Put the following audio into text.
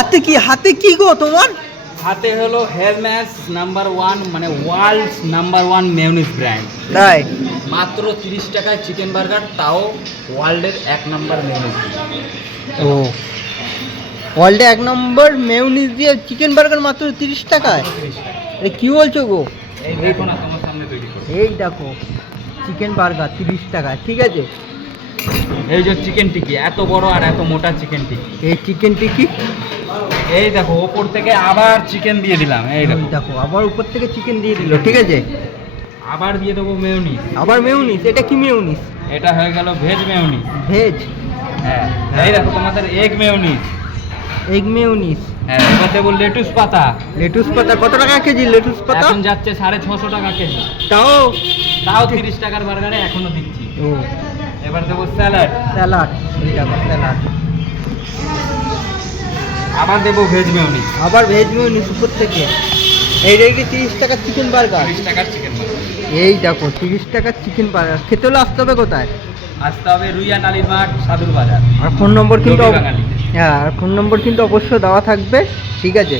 হাতে কি গো তোমার? হাতে হলো হেলম্যাস নাম্বার 1 মানে ওয়ার্ল্ড নাম্বার 1 মেয়োনিজ ব্র্যান্ড। তাই? মাত্র 30 টাকায় চিকেন বার্গার, তাও ওয়ার্ল্ডের 1 নাম্বার মেয়োনিজ। ও, ওয়ার্ল্ডে 1 নম্বর মেয়োনিজ দিয়ে চিকেন বার্গার মাত্র 30 টাকায়? 30 টাকা। আরে কি বলছো গো? এই দেখো না, তোমার সামনে তৈরি করো। এই দেখো চিকেন বার্গার 30 টাকা, ঠিক আছে। এই যে চিকেন টিকি, এত বড় আর এত মোটা চিকেন টিকি। এই চিকেন টিকি, এই দেখো ওপর থেকে আবার চিকেন দিয়ে দিলাম। এই এই দেখো দেখো আবার উপর থেকে চিকেন দিয়ে দিল, ঠিক আছে। আবার দিয়ে দেবো মেয়োনিজ। আবার মেয়োনিজ, এটা কি মেয়োনিজ? এটা হয়ে গেল ভেজ মেয়োনিজ। ভেজ? হ্যাঁ, এই দেখো তোমাদের এগ মেয়োনিজ। Egg mayonnaise. হ্যাঁ, এবার দেবো লেটুস পাতা। লেটুস পাতা কত টাকা কেজি লেটুস পাতা? এখন যাচ্ছে 650 টাকা কেজি। তাও তাও 30 টাকার বার্গারে এখনো দিচ্ছি। ও, এবার দেবো স্যালাড। স্যালাড, এই দেখো স্যালাড। আবার দেবো ভেজ মেয়োনিজ। আবার ভেজ মেয়োনিজ উপর থেকে। এই রেডি 30 টাকার চিকেন বার্গার। 30 টাকার চিকেন বার্গার। এই দেখো 30 টাকার চিকেন বার্গার। খেতে হলে আসতে হবে কোথায়? আসতে হবে রুইয়া নালির মাঠ, সাদুর বাজার। আর ফোন নম্বর কিন্তু রবি বাঙালিতে। হ্যাঁ, আর ফোন নম্বর কিন্তু অবশ্যই দেওয়া থাকবে, ঠিক আছে।